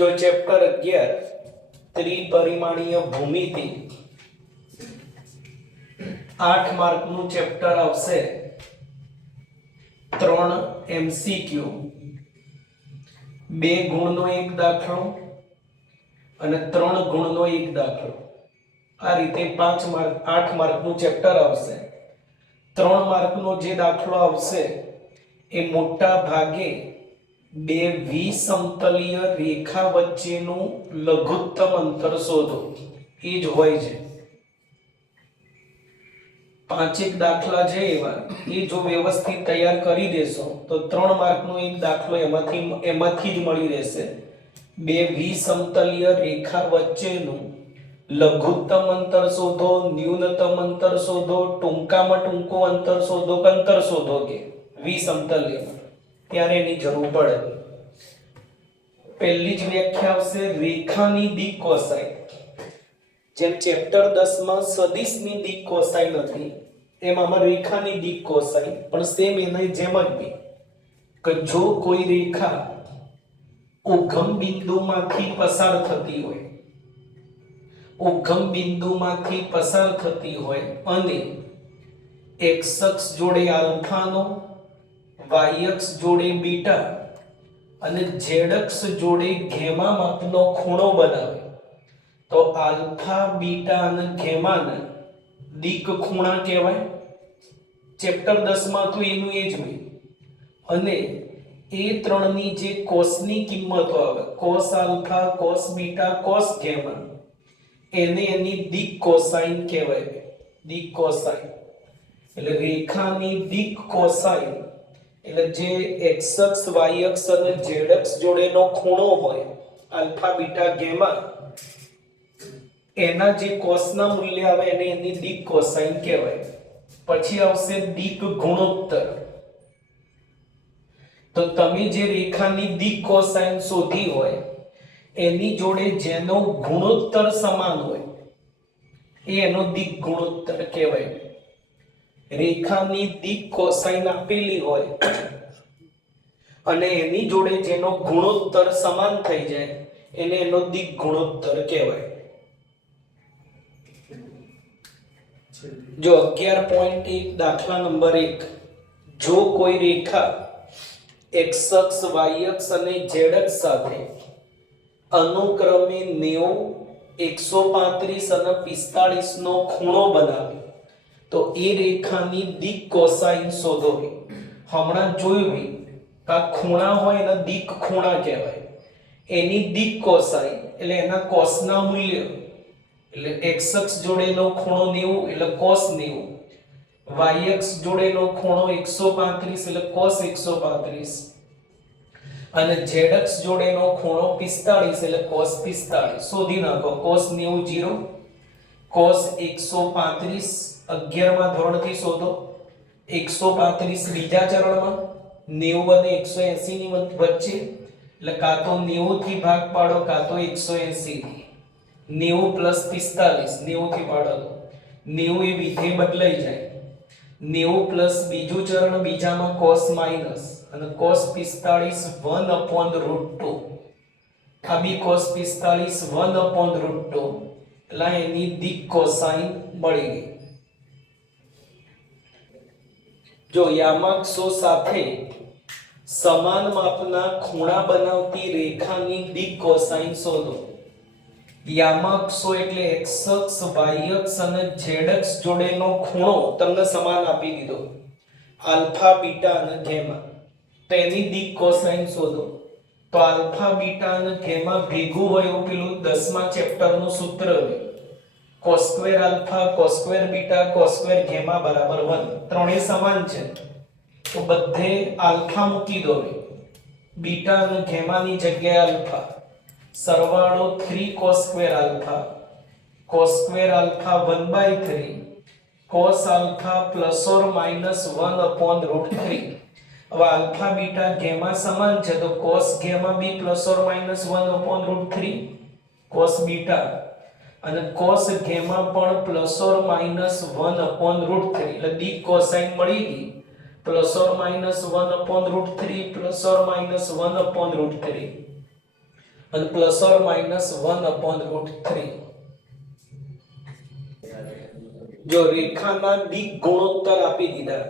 जो chapter 11 त्रिपरिमाणीय भूमिति 8 mark નું chapter આવશે 3 MCQ 2 ગુણનો એક દાખલો અને 3 ગુણનો એક દાખલો આ રીતે 5 માર્ક 8 માર્ક નું ચેપ્ટર આવશે 3 માર્ક નો જે દાખલો આવશે એ મોટા ભાગે બે વિસમતલીય રેખા વચ્ચેનું લઘુત્તમ અંતર શોધો એ જ હોય છે પાંચેક દાખલા છે એવા એ જો વ્યવસ્થિત તૈયાર કરી દેશો તો 3 માર્ક નો એક દાખલો એમાંથી જ મળી રહેશે બે વિસમતલીય રેખા વચ્ચેનું લઘુત્તમ અંતર શોધો ન્યૂનતમ અંતર શોધો ટૂંકામાં ટૂંકો અંતર શોધો અંતર શોધો કે વિસમતલીય ત્યારે એની જરૂર પડે પહેલી જ વ્યાખ્યા આવશે રેખાની દિક કોસાઇન જેમ ચેપ્ટર 10 માં સદિશની દિક કોસાઇન હતી એમ આમાં રેખાની દિક કોસાઇન પણ સેમ એની જેમ જ બી કે જો કોઈ રેખા ઉગમ બિંદુમાંથી પસાર થતી હોય ઉગમ બિંદુમાંથી પસાર થતી હોય અને x અક્ષ જોડે આલ્ફાનો y અક્ષ જોડે બીટા અને z અક્ષ જોડે ગેમા માપનો ખૂણો બનાવે તો આલ્ફા બીટા અને ગેમાને દિક ખૂણા કહેવાય ચેપ્ટર 10 માં તો એનું એ જ હોય અને એ ત્રણની જે કોસની કિંમતો આવે cos alpha cos beta cos gamma એને એની દિક કોસાઇન કહેવાય દિક કોસાઇન એટલે રેખાની દિક કોસાઇન એટલે જે x અક્ષ y અક્ષ અને z અક્ષ જોડેનો ખૂણો હોય આલ્ફા બીટા ગેમા એના જે કોસના મૂલ્ય આવે એને એની દિક કોસાઇન કહેવાય પછી આવશે દિક ગુણોત્તર તો તમે જે રેખાની દિક કોસાઇન શોધી હોય એની જોડે જેનો ગુણોત્તર સમાન હોય એનો દિક ગુણોત્તર કહેવાય રેખાની દિક કોસાઇન આપેલી હોય અને એની જોડે જેનો ગુણોત્તર સમાન થઈ જાય એને એનો દિક ગુણોત્તર કહેવાય જો 11.1 દાખલા નંબર 1 જો કોઈ રેખા x અક્ષ y અક્ષ અને z અક્ષ સાથે અનુક્રમે 90 135 અને 45 નો ખૂણો બનાવે તો એ રેખાની દિક કોસાઇન શોધો હમણાં જોયું આ ખૂણા હોય એના દિક ખૂણા કહેવાય એની દિક કોસાઇન એટલે એના કોસના મૂલ્ય એટલે x અક્ષ જોડેનો ખૂણો 90 એટલે cos 90 y અક્ષ જોડેનો ખૂણો 135 એટલે cos 135 અને z અક્ષ જોડેનો ખૂણો 45 એટલે cos 45 શોધી નાખો cos 90 0 cos 135 11મા ધોરણથી શોધો 135 બીજા ચરણમાં 90 અને 180 ની વચ્ચે એટલે કાં તો 90 થી ભાગ પાડો કાં તો 180 90 + 45 90 થી પાડો તો 90 એ વિધેય બદલાઈ જાય 90 + બીજું ચરણ બીજામાં cos માઈનસ અને cos 45 1/√2 આ બી cos 45 1/√2 એટલે એની દિક કોસાઇન મળી ગઈ જો યામાક્ષો સાથે સમાન માપના ખૂણા બનાવતી રેખાની દિક કોસાઇન શોધો યામાક્ષો એટલે x અક્ષ y અક્ષ અને z અક્ષ જોડેનો ખૂણો તમને સમાન આપી દીધો આલ્ફા બીટા અને ગેમા તો એની દિક કોસાઇન શોધો તો આલ્ફા બીટા અને ગેમા ભેગું હોય એવું પેલું 10મા ચેપ્ટરનું સૂત્ર હોય cos square alpha cos square beta cos square gamma બરાબર 1 ત્રણેય સમાન છે તો બધે આલ્ફા મૂકી દો બીટા અને ગેમાની જગ્યાએ આલ્ફા સરવાળો 3 cos square alpha 1/3 cos alpha ± 1/√3 હવે આલ્ફા બીટા ગેમા સમાન છે તો cos ગેમા બી ± 1/√3 cos બીટા અને cos ગેમા પણ ± 1/√3 એટલે દિક કોસાઇન મળી ગઈ ± 1/√3 ± 1/√3 અને પ્લસ ઓર માઇનસ 1/√3. જો રેખાના દિક ગુણોત્તર આપી દીધા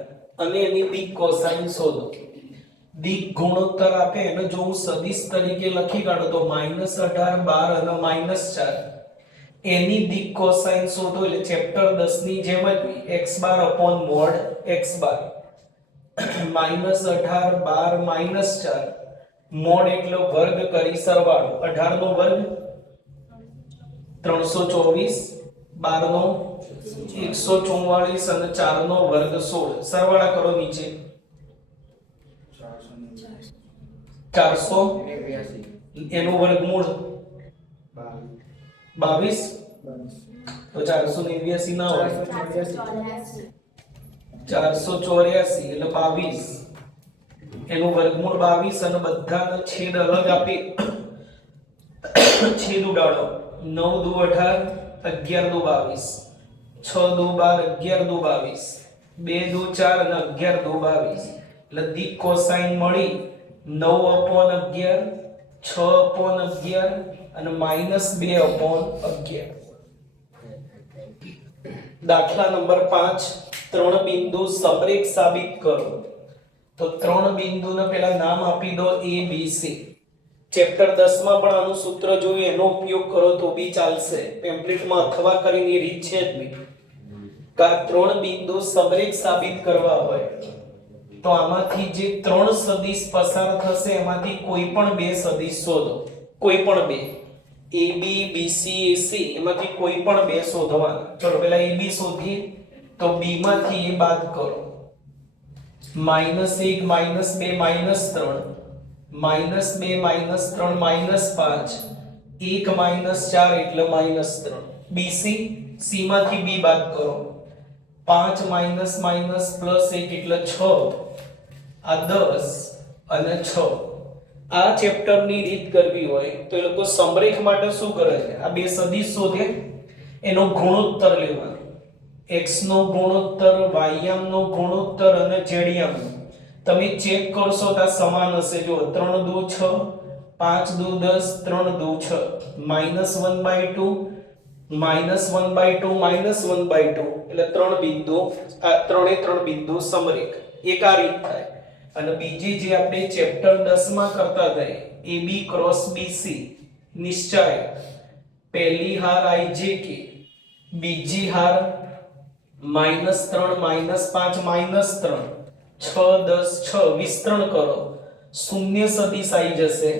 અને એની દિક કોસાઇન શોધો. દિક ગુણોત્તર આપે એને જો હું સદિશ તરીકે લખી કાઢું તો -18, 12 અને -4. એની દિક કોસાઇન શોધો એટલે ચેપ્ટર 10 ની જેમ જ x બાર અપોન મોડ x બાર -18, 12, -4 મોડ એટલે વર્ગ કરી સરવાળો 18 નો વર્ગ 324, 12 નો 144 અને 4 નો વર્ગ 16. સરવાળા કરો નીચે 489 એનું વર્ગમૂળ 22 તો 489 ના હોય 484 એટલે 22 એનું વર્ગમૂળ 22 અને બધાનો છેદ અલગ આપી છેદ ઉડાડો 9 દુ 18, 11 દુ 22, 6 દુ 12, 11 દુ 22, 2 દુ 4 અને 11 દુ 22 એટલે દિક કોસાઇન મળી 9/11, 6/11 અને -2/11. દાખલા નંબર 5 ત્રણ બિંદુ સમરેખ સાબિત કરો. તો ત્રણ બિંદુને પહેલા નામ આપી દો a b c. ચેપ્ટર 10 માં પણ આનું સૂત્ર જોયું એનો ઉપયોગ કરો તો બી ચાલશે. પેમ્પલેટમાં અથવા કરીને એ રીત છે જ નહીં. કા ત્રણ બિંદુ સમરેખ સાબિત કરવા હોય તો આમાંથી જે ત્રણ સદિશ પસાર થશે એમાંથી કોઈ પણ બે સદિશ શોધો. કોઈ પણ બે AB BC AC એમાંથી કોઈ પણ બે શોધવાના. ચલો પહેલા AB શોધીએ તો B માંથી A બાદ કરો. -1 -2 -3, -2 -3 -5, 1 -4 એટલે -3. BC C માંથી B બાદ કરો. 5 -1 એટલે 6. આ 10 અને 6. આ ચેપ્ટરની રીત કરવી હોય તો એ લોકો સમરેખ માટે શું કરે છે? આ બે સદિશ શોધે એનો ગુણોત્તર લેવાનો. x નો ગુણોત્તર, y નો ગુણોત્તર અને z નો. તમે ચેક કરશો તો આ સમાન હશે. જો 3 દુ 6, 5 દુ 10, 3 દુ 6, -1/2, -1/2, -1/2 એટલે ત્રણ બિંદુ. આ ત્રણ બિંદુ સમરેખ. એક આ રીત થાય. અને બીજી જે આપણે ચેપ્ટર 10 માં કરતા હતા AB ક્રોસ BC નિશ્ચય. પહેલી હાર IJK, બીજી હાર -3, -5, -3, 6, 10, 6 વિસ્તરણ કરો. શૂન્ય સદિશ આવી જશે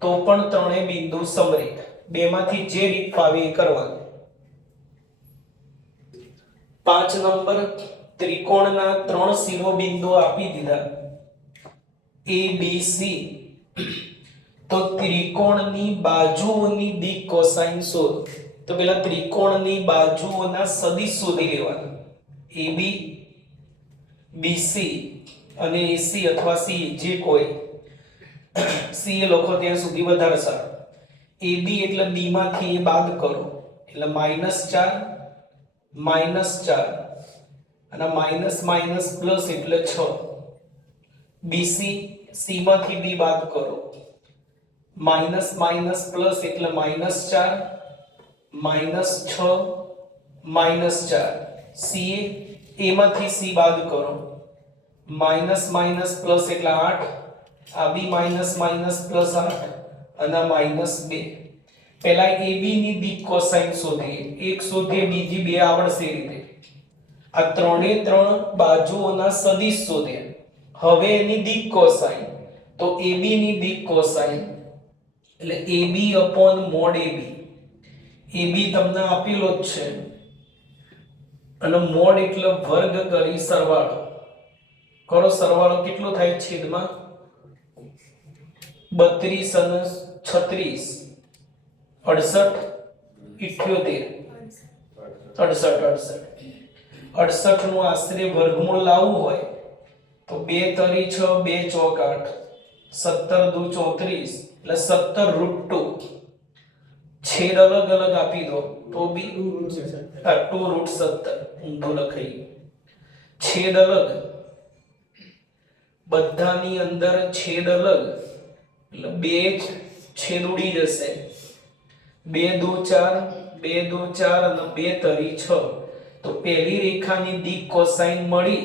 તો પણ ત્રણેય બિંદુ સમરેખ. બેમાંથી જે રીત ફાવે એ કરવાની. 5 નંબર ત્રિકોણના ત્રણ શિરોબિંદુ આપી દીધા ABC. તો ત્રિકોણની બાજુઓની દિક કોસાઇન શોધ. તો પેલા ત્રિકોણની બાજુઓના સદિશ શોધી લેવાના. AB BC અને AC અથવા C જે કોઈ. C લખો ત્યાં સુધી વધારે સારું. AB એટલે B માંથી A બાદ કરો એટલે -4 -4 અને માઇનસ પ્લસ એટલે 6. BC C માંથી B બાદ કરો પ્લસ એટલે -4 -6 -4. CA A માંથી C બાદ કરો પ્લસ એટલે 8. આ બી પ્લસ 8 અને -2. પહેલા AB ની દિક કોસાઇન શોધીએ. એક શોધીએ, બીજી બે આવડશે રીતે. આ ત્રણે ત્રણ બાજુઓના સદિશ શોધ્યા. હવે એની દિક કોસાઇન. તો AB ની દિક કોસાઇન એટલે AB upon mode AB. AB તમને આપેલો જ છે અને મોડ એટલે વર્ગ કરી સરવાળો કરો. સરવાળો કેટલો થાય છેદમાં 32 અને 36, 68, 78. 68 નું આશરે વર્ગમૂળ લાવવું હોય તો 2 તરી 6, 2 ચોક 8, 17 દુ 34 એટલે 17√2. છેદ અલગ અલગ આપી દો તો બી 2√17 ઊંધું લખાઈ. છેદ અલગ, બધાની અંદર છેદ અલગ એટલે 2 છેદ ઉડી જશે 2 દુ 4 2 દુ 4 અને 2 તરી 6 તો પહેલી રેખાની દિક કોસાઇન મળી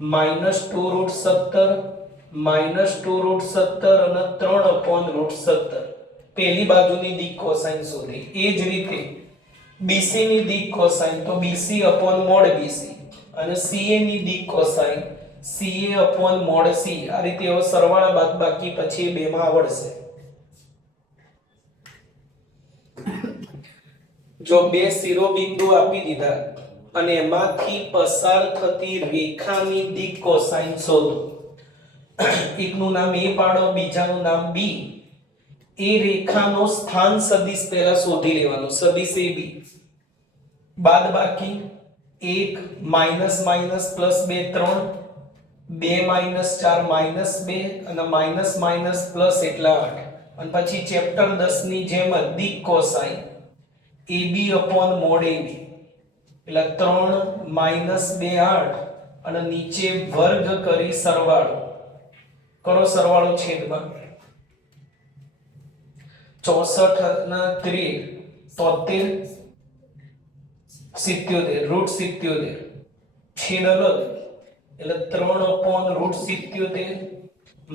-2√17 -2√17 અને 3/√17 પહેલી બાજુની દિક કોસાઇન શોધી એ જ રીતે BC ની દિક કોસાઇન તો BC/mod BC અને CA ની દિક કોસાઇન CA/mod C આ રીતે એવો સરવાળા બાદબાકી પછી બે માં આવડશે જો બે શિરોબિંદુ આપી દીધા અને એમાંથી પસાર થતી રેખાની દિક કોસાઇન શોધો એકનું નામ A પાડો બીજાનું નામ B એ રેખાનો સ્થાન સદિશ પહેલા શોધી લેવાનો સદિશ AB બાદબાકી 1 minus minus plus 2 3 2 minus 4 minus 2 અને માઈનસ માઈનસ પ્લસ એટલે 8 અને પછી ચેપ્ટર 10 ની જેમ દિક કોસાઇન AB/mod AB એટલે 3 માઈનસ 2 8 અને નીચે વર્ગ કરી સરવાળો કરો સરવાળો છેદમાં 64 ના 13 73 77 છેદ અલગ એટલે 3/√77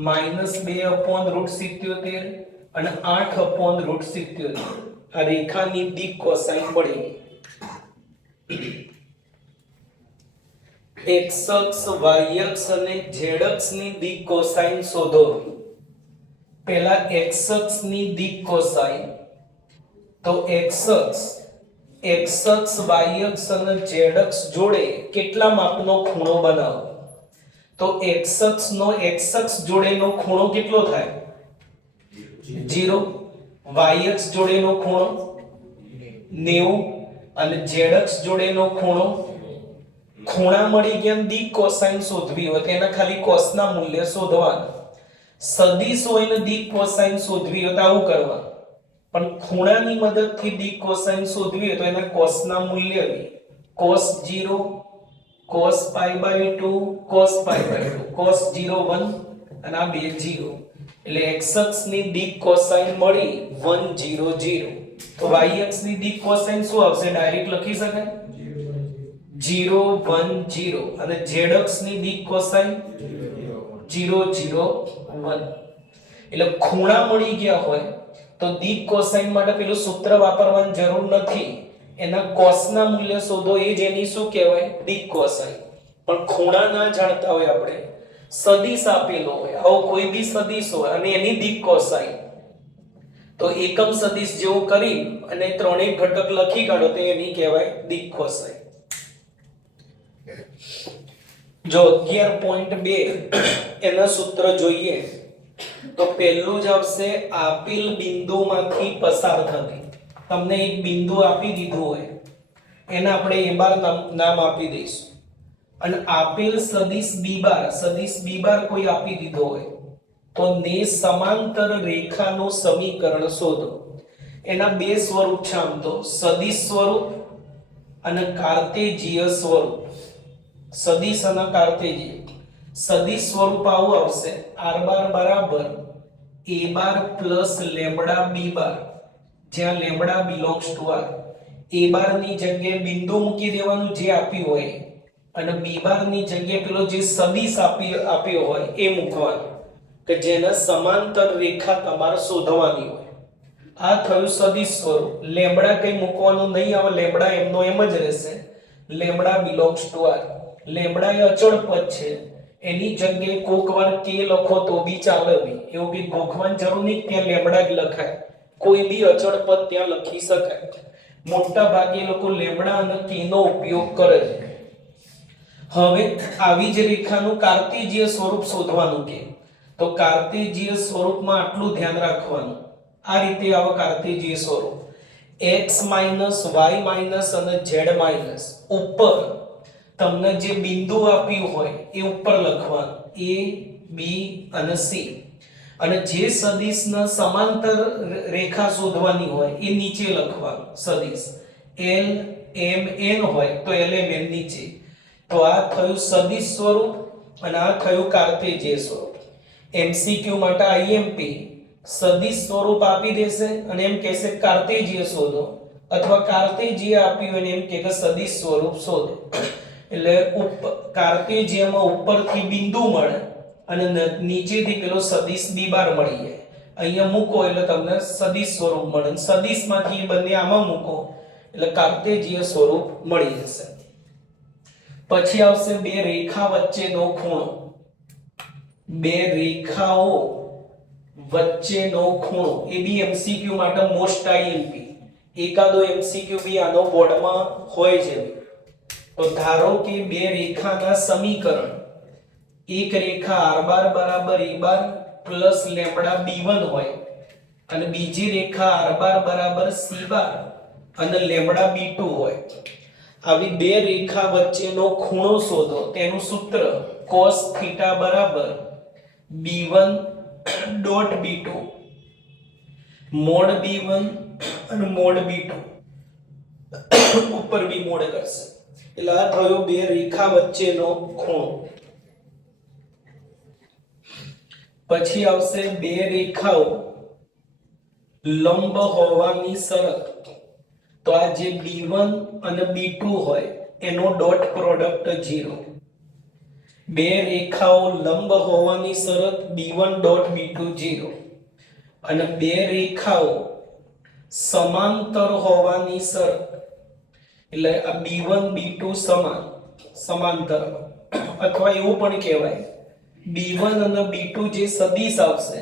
માઈનસ 2/√77 અને 8/√77 આ રેખાની દિક કોસાઇન મળી x અક્ષ y અક્ષ અને z અક્ષની દિક કોસાઇન શોધો પહેલા x અક્ષની દિક કોસાઇન તો x અક્ષ y અક્ષ અને z અક્ષ જોડે કેટલા માપનો ખૂણો બનાવો તો x અક્ષ જોડેનો ખૂણો કેટલો થાય 0 y અક્ષ જોડેનો ખૂણો 90 અને z અક્ષ જોડેનો ખૂણો ખૂણા મળી ગયા દિક કોસાઇન શોધવી હોય તેના ખાલી કોસના મૂલ્ય શોધવાના સદિશ હોય ને દિક કોસાઇન શોધવી હોય તો આવું કરવાનું પણ ખૂણાની મદદથી દિક કોસાઇન શોધવી હોય તો એના કોસના મૂલ્ય cos 0 cos π/2 cos π/2 cos 0 1 અને આ બે 0 એટલે x અક્ષની દિક કોસાઇન મળી 1 0 0 તો y અક્ષની દિક કોસાઇન શું આવશે ડાયરેક્ટ લખી શકાય 0 1 0 અને z અક્ષની દિક કોસાઇન 0 0 1 એટલે ખૂણા મળી ગયા હોય તો દિક કોસાઇન માટે પેલું સૂત્ર વાપરવાની જરૂર નથી એના કોસના મૂલ્ય શોધો એ જ એની શું કહેવાય દિક કોસાઇન પણ ખૂણા ના જાણતા હોય આપણે સદિશ આપેલો હોય આવો કોઈ બી સદિશ હોય અને એની દિક કોસાઇન તો એકમ સદિશ જેવું કરી અને ત્રણેય ઘટક લખી કાઢો તો એની કહેવાય દિક કોસાઇન જો 11.2 એના સૂત્ર જોઈએ તો પહેલું જ આવશે આપેલ બિંદુમાંથી પસાર થતી તમને એક બિંદુ આપી દીધું હોય એને આપણે a બાર નામ આપી દઈશું અને આપેલ સદિશ b બાર કોઈ આપી દીધો હોય તો ને સમાંતર રેખાનું સમીકરણ શોધો એના બે સ્વરૂપ છે આમ તો સદિશ સ્વરૂપ અને કાર્તેજીય સ્વરૂપ સદિશ અને કાર્તેજીય સદિશ સ્વરૂપ આવું આવશે r બાર બરાબર a bar plus lambda b બાર જ્યાં lambda belongs to r a બાર ની જગ્યાએ બિંદુ મૂકી દેવાનું જે આપ્યું હોય અને b બાર ની જગ્યાએ પેલો જે સદિશ આપ્યો હોય એ મૂકવાનું કે જેના સમાંતર રેખા તમારે શોધવાની હોય આ થયું સદિશ સ્વરૂપ લેમ્બડા કઈ મૂકવાનું નહીં આવે લેમ્બડા એમનો એમ જ રહેશે lambda belongs to r lambda એ અચળ પદ છે એની જગ્યાએ કોક વાર k લખો તો બી ચાલે બી એવું બી ગોખવાની જરૂર નહીં ત્યાં લેમ્બડા જ લખાય કોઈ બી અચળ પદ ત્યાં લખી શકાય મોટા ભાગે લોકો લેમ્બડા અને k નો ઉપયોગ કરે છે હવે આવી જ રેખાનું કાર્તેજીય સ્વરૂપ શોધવાનું કે તો કાર્તેજીય સ્વરૂપમાં આટલું ધ્યાન રાખવાનું આ રીતે આવો કાર્તેજીય સ્વરૂપ x માઈનસ y માઈનસ અને z માઈનસ ઉપર તમને જે બિંદુ આપ્યું હોય એ ઉપર લખવાનું a b અને c અને જે સદિશના સમાંતર રેખા શોધવાની હોય એ નીચે લખવાનું સદિશ l m n હોય તો l m n નીચે તો આ થયું સદિશ સ્વરૂપ અને આ થયું કાર્તેજીય સ્વરૂપ MCQ માટે IMP સદિશ સ્વરૂપ આપી દેશે અને એમ કહેશે કાર્તેજીય શોધો, અથવા કાર્તેજીય આપ્યું અને એમ કે સદિશ સ્વરૂપ શોધો. એટલે કાર્તેજીયમાં ઉપરથી બિંદુ મળે અને નીચેથી પેલો સદિશ બીબાર મળી જાય. અહીંયા મૂકો એટલે તમને સદિશ સ્વરૂપ મળે. સદિશમાંથી બંને આમાં મૂકો એટલે કાર્તેજીય સ્વરૂપ મળી જશે. પછી આવશે બે રેખા વચ્ચેનો ખૂણો. બે રેખાઓ વચ્ચેનો ખૂણો. એ બી એમસીક્યુ માટે મોસ્ટ આઈએમપી. એકાદો એમસીક્યુ બી આનો બોર્ડમાં હોય છે. તો ધારો કે બે રેખાના સમીકરણ, એક રેખા r બાર બરાબર a bar plus lambda b1 હોય અને બીજી રેખા r બાર બરાબર c બાર અને લેમ્બડા b2 હોય. આવી બે રેખા વચ્ચેનો ખૂણો શોધો. તેનું સૂત્ર cos θ બરાબર b1 dot b2 mode b1 અને મોડ b2 ઉપર બી મોડ કરશે. એટલે આ થયો બે રેખા વચ્ચેનો ખૂણો. પછી આવશે બે રેખાઓ લંબ હોવાની શરત. તો આ જે b1 અને b2 હોય એનો ડોટ પ્રોડક્ટ 0. બે રેખાઓ લંબ હોવાની શરત b1 ડોટ b2 0 અને બે રેખાઓ સમાંતર હોવાની શરત. એટલે આ b1 b2 સમાંતર, અથવા એવું પણ કહેવાય b1 અને b2 જે સદિશ આવશે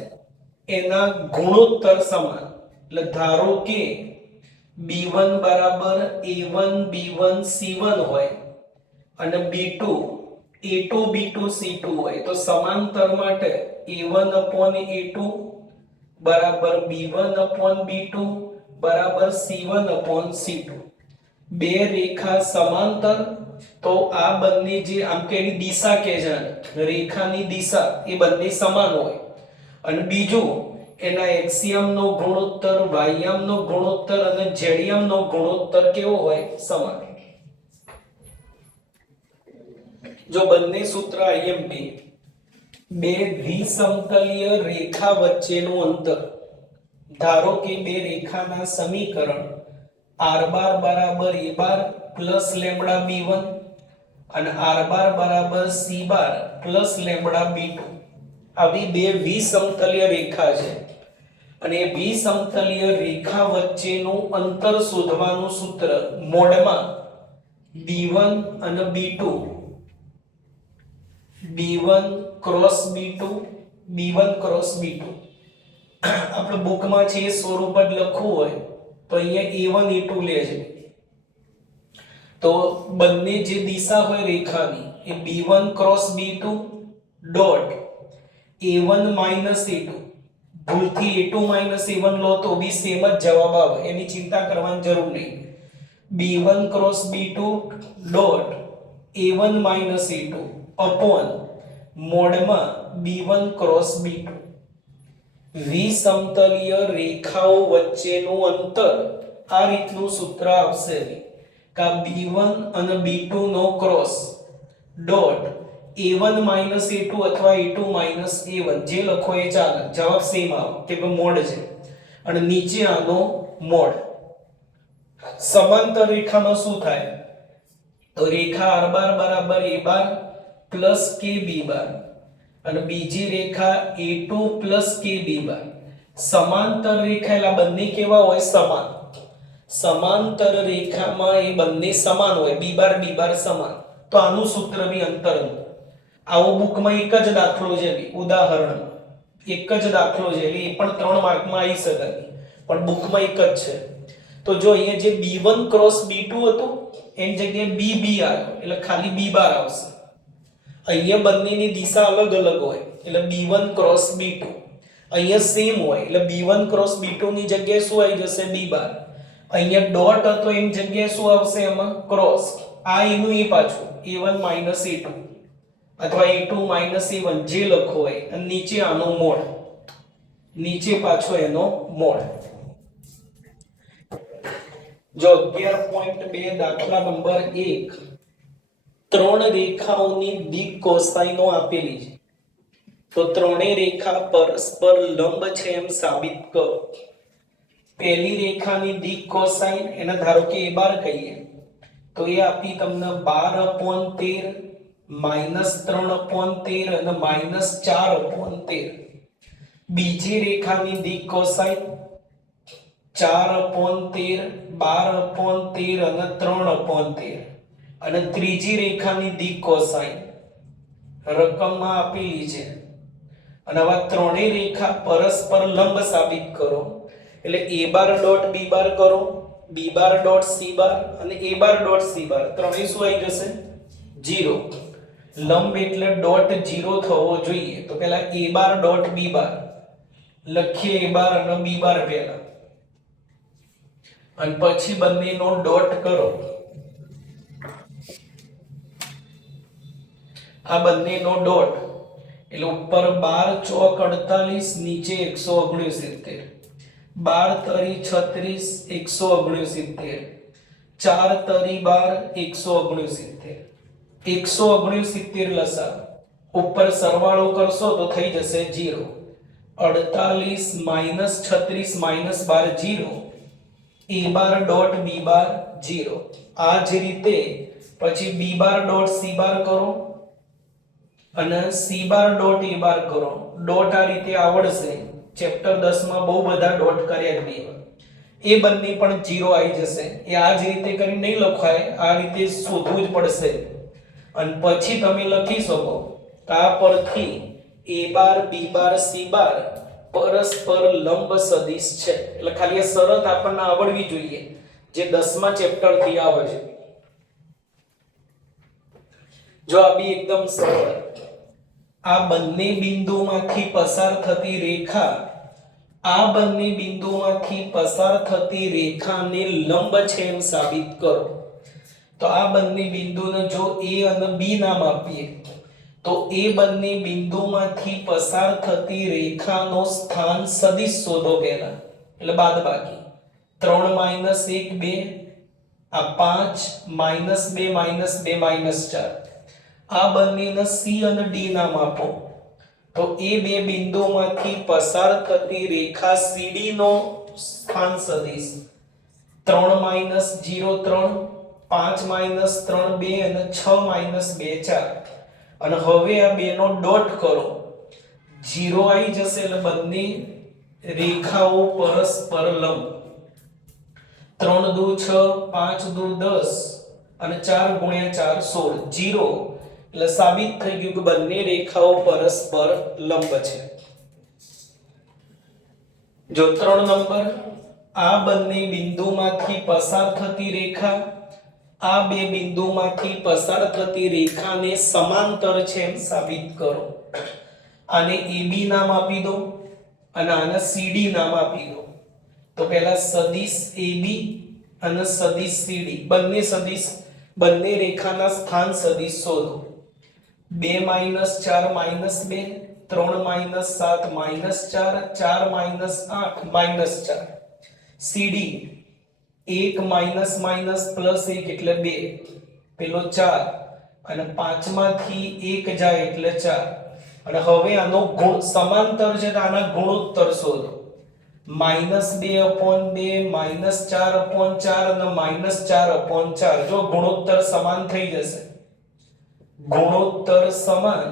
એના ગુણોત્તર સમાન. એટલે ધારો કે b1 બરાબર a1 b1 c1 હોય અને b2 a2 b2 c2 હોય તો સમાંતર માટે a1 upon a2 બરાબર b1 upon b2 બરાબર c1 upon c2. બે રેખા સમાંતર તો આ બંને જે આમ કે એની દિશા કે છે, રેખાની દિશા એ બંને સમાન હોય. અને બીજું એના એક્સિયમ નો ગુણોત્તર, વાયમ નો ગુણોત્તર અને જેડિયમ નો ગુણોત્તર કેવો હોય? સમાન. જો બંને સૂત્ર આઈએમપી. બે વિસમતલીય રેખા વચ્ચેનું અંતર. ધારો કે બે રેખાના સમીકરણ r બાર બરાબર a bar plus lambda b1 અને r બાર બરાબર c બાર પ્લસ લેમ્બડા b2. આવી બે વિસમતલીય રેખા છે અને એ વિસમતલીય રેખા વચ્ચેનું અંતર શોધવાનું સૂત્ર મોડમાં b1 અને b2, b1 cross b2, b1 cross b2. આપણે બુકમાં છે એ સ્વરૂપ જ લખવું હોય તો અહીંયા a1 a2 લે છે. તો બંને જે દિશા હોય રેખાની એ b1 cross b2 dot a1 minus a2. ભૂલથી a2 માઈનસ a1 લો તો બી સેમ જ જવાબ આવે, એની ચિંતા કરવાની જરૂર નહીં. b1 cross b2 dot a1 minus a2 upon મોડમાં b1 ક્રોસ b2. વિસમતલીય રેખાઓ વચ્ચેનું અંતર આ રીતનું સૂત્ર આવશે કે b1 અને b2 નો cross dot a1 minus a2 અથવા a2 માઈનસ a1 જે લખો એ ચાલે, જવાબ સેમ આવે કે મોડ છે. અને નીચે આનો મોડ. સમાંતર રેખામાં શું થાય? તો રેખા r બાર બરાબર a bar plus k b બાર અને બીજી રેખા a2 પ્લસ k b બાર. સમાંતર રેખા એટલે બંને કેવા હોય? સમાન. સમાંતર રેખામાં એ બંને સમાન હોય, b બાર સમાન. તો આનું સૂત્ર બી અંતરનું. આવો બુકમાં એક જ દાખલો છે, ઉદાહરણ એક જ દાખલો છે એટલે એ પણ 3 માર્કમાં આવી શકે, પણ બુકમાં એક જ છે. તો જો અહીંયા જે b1 ક્રોસ b2 હતું એની જગ્યાએ bb આવ્યો એટલે ખાલી b બાર આવશે. અહીંયા બંનેની દિશા અલગ અલગ હોય એટલે b1 ક્રોસ b2. અહીંયા સેમ હોય એટલે b1 ક્રોસ b2 ની જગ્યાએ શું આવી જશે? b બાર. અહીંયા ડોટ હતો એની જગ્યાએ શું આવશે? એમાં ક્રોસ. આ એનું એ પાછું a1 માઈનસ a2 અથવા a2 માઈનસ a1 જે લખો હોય અને નીચે આનો મોડ, નીચે પાછો એનો મોડ. જો 11.2 દાખલા નંબર 1 ત્રણ રેખાઓની દિક કોસાઇનો આપેલી છે. તો ત્રણેય રેખા પરસ્પર લંબ છે એમ સાબિત કરો. પહેલી રેખાની દિક કોસાઇન એને ધારો કે a બાર કહીએ તો એ આપી તમને 12/13 -3/13 અને -4/13. બીજી રેખાની દિક કોસાઇન 4/13 12/13 અને 3/13. અને ત્રીજી રેખાની દિક કોસાઇન રકમમાં આપેલી છે. અને આવા ત્રણેય રેખા પરસ્પર લંબ સાબિત કરો એટલે a બાર ડોટ b બાર કરો, b બાર ડોટ c બાર અને a બાર ડોટ c બાર ત્રણેય શું આવી જશે 0. લંબ એટલે ડોટ 0 થવો જોઈએ તો પહેલા a બાર ડોટ b બાર લખીએ, a બાર અને b બાર પહેલા અને પછી બંનેનો ડોટ કરો. આ બંનેનો ડોટ એટલે ઉપર 12 ચોક 48 નીચે 169, 12 તરી 36 169, 4 તરી 12 169 લસા ઉપર સરવાળો કરશો તો થઈ જશે 0. 48 -36 -12 0. a બાર ડોટ b બાર 0. આ જ રીતે પછી b બાર ડોટ c બાર કરો અને c બાર ડોટ a બાર કરો. ડોટ આ રીતે આવડશે, ચેપ્ટર 10 માં બહુ બધા ડોટ કર્યા જ એ બંને પણ 0 આવી જશે. એ આ જ રીતે કરી નહીં લખાય, આ રીતે શોધવું જ પડશે. અને પછી તમે લખી શકો આ પરથી a bar b bar c બાર પરસ્પર લંબ સદિશ છે. એટલે ખાલી આ શરત આપણને આવડવી જોઈએ જે 10મા ચેપ્ટર થી આવે છે. જો આ બી એકદમ સરળ, આ બંને બિંદુમાંથી પસાર થતી રેખા આ બંને બિંદુમાંથી પસાર થતી રેખાને લંબ છે એમ સાબિત કરો. તો આ બંને બિંદુને જો a અને b નામ આપીએ તો એ બંને બિંદુમાંથી પસાર થતી રેખાનો સ્થાન સદિશ શોધો પહેલા, એટલે બાદબાકી 3 - 1 2 આ 5 -2 -2 -4. આ બંનેને c અને d નામ આપો તો એ બે બિંદુમાંથી પસાર થતી રેખા CD નો સ્થાન સદિશ 3 - 0 3 5 - 3 2 અને 6 - 2 4. અને હવે આ બે નો ડોટ કરો, 0 આવી જશે એટલે બંને રેખાઓ પરસ્પર લંબ. 3 દુ 6 5 દુ 10 અને 4 × 4 16 0 એટલે સાબિત થઈ ગયું કે બંને રેખાઓ પરસ્પર લંબ છે. જો 3 નંબર, આ બંને બિંદુમાંથી પસાર થતી રેખા આ બે બિંદુમાંથી પસાર થતી રેખાને સમાંતર છે એમ સાબિત કરો. આને AB નામ આપી દો અને આને CD નામ આપી દો. તો પહેલા સદિશ AB અને સદિશ CD બંને રેખાના સ્થાન સદિશ શોધો. 2 - 4 -2 3 - 7 -4 4 - 8 -4. CD 1 -1 એટલે 2 પેલો 4 અને 5 માંથી 1 જાય એટલે 4. અને હવે આનો ગુણ સમાંતર છે તો આના ગુણોત્તર શોધો. -2/2 -4/4 અને -4/4. જો ગુણોત્તર સમાન થઈ જશે, ગુણોત્તર સમાન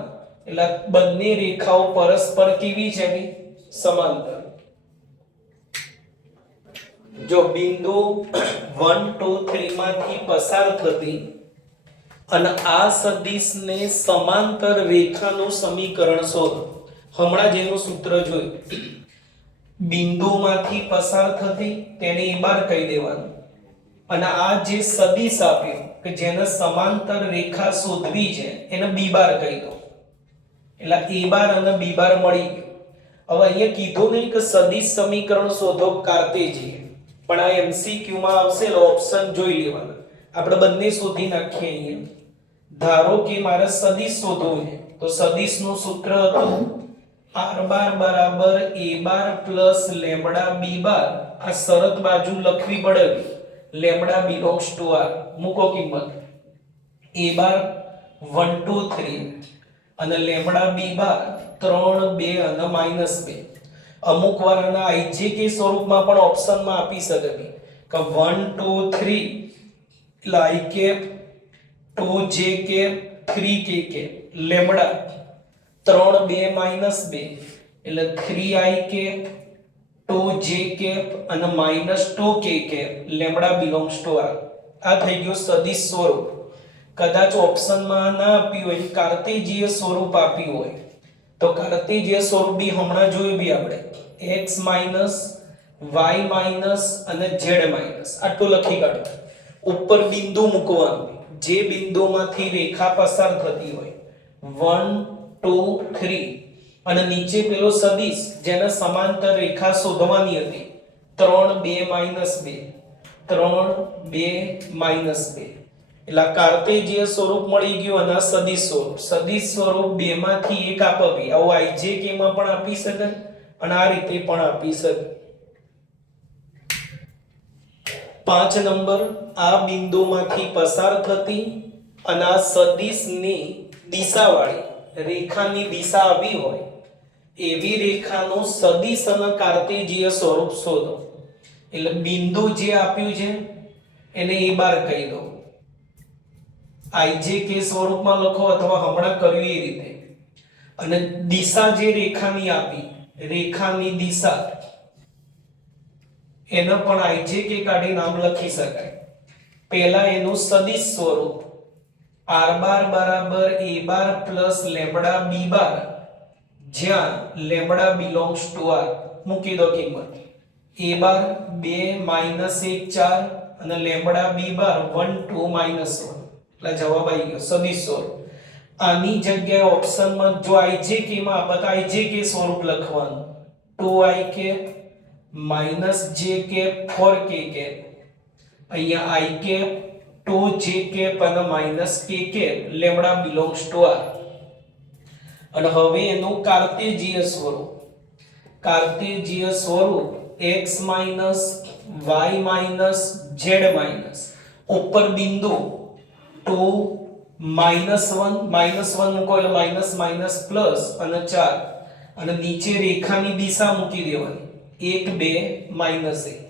એટલે બંને રેખાઓ પરસ્પર કેવી છે સમાંતર. જો બિંદુ 1 2 3 માંથી પસાર થતી અને આ સદિશને સમાંતર રેખાનું સમીકરણ શોધો. હમણાં જેનું સૂત્ર જોયું, બિંદુમાંથી પસાર થતી તેને a બાર કહી દેવાનું અને આ જે સદિશ આપ્યો કે જેને સમાંતર રેખા શોધવી છે એને b બાર કહી દો. એટલે a બાર અને b બાર મળી ગયો. હવે અહીંયા કીધું નહીં કે સદિશ સમીકરણ શોધો કાર્તેજીય, પણ આ MCQ માં આવશે ઓપ્શન જોઈ લેવાના. આપણે બંને શોધી નાખીએ. અહીંયા ધારો કે મારે સદિશ શોધવું છે તો સદિશનું સૂત્ર હતું r બાર બરાબર a bar plus lambda b બાર. આ શરત બાજુ લખવી પડે, લેમ્બડા બિલોંગ્સ ટુ r. મૂકો કિંમત a બાર 1 2 3 અને લેમડા બી બાર 3 2 અને -2. અમુક વાર આના IJK સ્વરૂપમાં પણ ઓપ્શનમાં આપી શકે કે 1 2 3 એટલે I cap 2 J cap 3 K cap lambda 3 2 -2 એટલે 3 I કેપ 2 J કેપ અને -2 K cap lambda belongs to R. આ થઈ ગયું સદિશ સ્વરૂપ. કદાચ ઓપ્શનમાં ના આપ્યું હોય, કાર્તેજીય સ્વરૂપ આપ્યું હોય તો કાર્તેજીય સ્વરૂપ બી હમણાં જોયું બી આપણે x માઈનસ y માઈનસ અને z માઈનસ આટલું લખી કાઢો. ઉપર બિંદુ મૂકવાનું, જે બિંદુમાંથી રેખા પસાર થતી હોય 1 2 3 અને નીચે પેલો સદિશ જેને સમાંતર રેખા શોધવાની હતી 3 2 -2 3 2 -2 એટલે કાર્તેજીય સ્વરૂપ મળી ગયું અને સદિશ સ્વરૂપ. સદિશ સ્વરૂપ બે માંથી એક આપવી, આવું IJK માં પણ આપી શકે અને આ રીતે પણ આપી શકે. 5 નંબર, આ બિંદુમાંથી પસાર થતી અને આ સદિશની દિશાવાળી રેખાની દિશા આવી હોય એવી રેખાનું સદિશ અને કાર્તેજીય સ્વરૂપ શોધો. એટલે બિંદુ જે આપ્યું છે એને એ બાર કહી દો. IJK સ્વરૂપમાં લખો અથવા હમણાં કર્યું એ રીતે. અને દિશા જે રેખાની આપી, રેખાની દિશા એને પણ IJK કાઢી નામ લખી શકાય. પહેલા એનું સદિશ સ્વરૂપ r બાર બરાબર a bar plus lambda b બાર, જ્યાં લેમ્બડા બિલોંગ્સ ટુ r. મૂકી દો કિંમત. a બાર 2 -1 4 અને લેમ્બડા b બાર 1 2 -1 એટલે જવાબ આવી ગયો સદિશ સ્વરૂપ. આની જગ્યાએ ઓપ્શનમાં જો IJK માં આપત IJK સ્વરૂપ લખવાનું 2i cap -j cap 4k cap. અહીંયા i કેપ 2j કેપ અને -k cap lambda belongs to r. અને હવે એનું કાર્તેજીય સ્વરૂપ. કાર્તેજીય સ્વરૂપ x minus y minus z minus ઉપર બિંદુ 2 -1 મૂકો એટલે માઈનસ માઈનસ પ્લસ અને 4 અને નીચે રેખાની દિશા મૂકી દેવાની 1 2 -1.